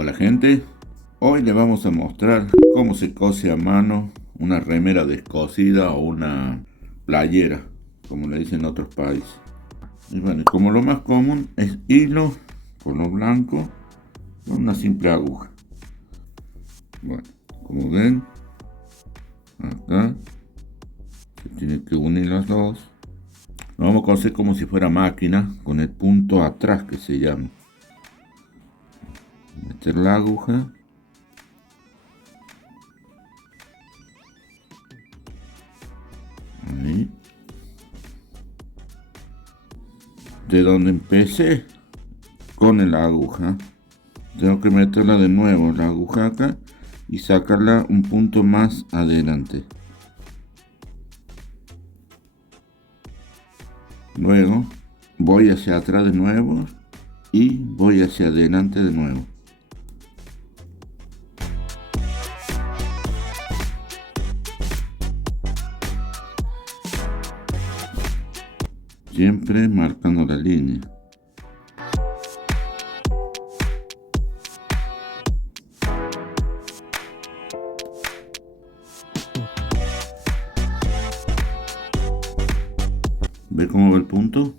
Hola gente, hoy les vamos a mostrar cómo se cose a mano una remera descosida o una playera, como le dicen en otros países. Y bueno, como lo más común es hilo, color blanco, con una simple aguja. Bueno, como ven, acá se tiene que unir las dos. Lo vamos a coser como si fuera máquina, con el punto atrás que se llama. Meter la aguja. Ahí. De donde empecé con la aguja, tengo que meterla de nuevo la aguja acá y sacarla un punto más adelante. Luego voy hacia atrás de nuevo y voy hacia adelante de nuevo. Siempre marcando la línea. ¿Ve cómo va el punto?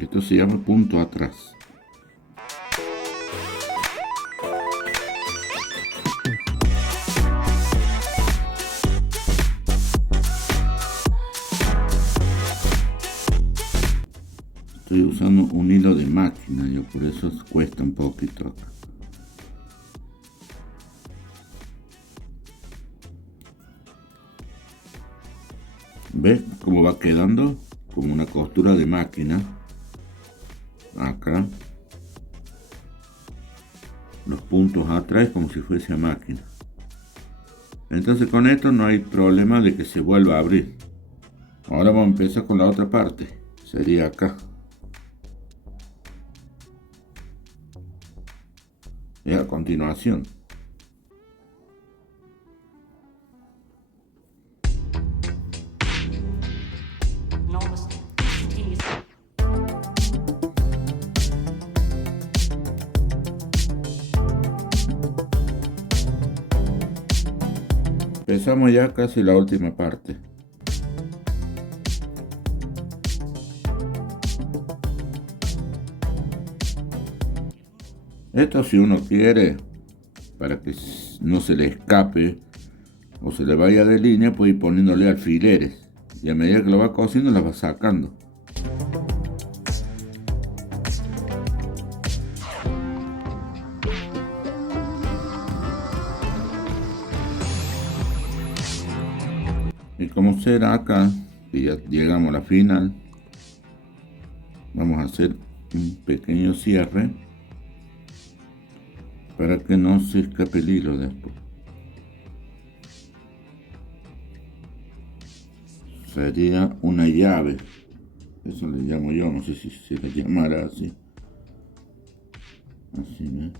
Esto se llama punto atrás. Estoy usando un hilo de máquina, yo por eso cuesta un poquito acá. ¿Ves cómo va quedando? Como una costura de máquina. Acá. Los puntos atrás como si fuese a máquina. Entonces con esto no hay problema de que se vuelva a abrir. Ahora vamos a empezar con la otra parte. Sería acá. Y a continuación. Empezamos ya casi la última parte. Esto si uno quiere, para que no se le escape o se le vaya de línea, puede ir poniéndole alfileres. Y a medida que lo va cosiendo, las va sacando. Y como será acá, que ya llegamos a la final, vamos a hacer un pequeño cierre para que no se escape el hilo después. Sería una llave, eso le llamo yo, no sé si se le llamará así. Así, ¿no?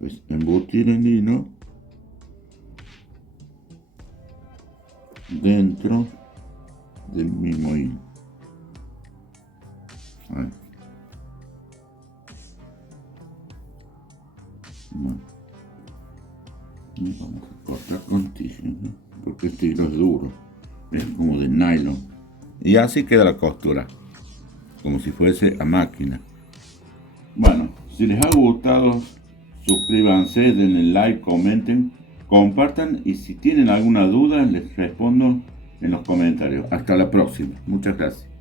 Pues embutir el hilo dentro del mismo hilo. Ahí. Bueno. Y vamos a cortar con tijera, ¿no? Porque este hilo es duro, es como de nylon. Y así queda la costura, como si fuese a máquina. Bueno, si les ha gustado, suscríbanse, denle like, comenten, compartan y si tienen alguna duda les respondo en los comentarios. Hasta la próxima. Muchas gracias.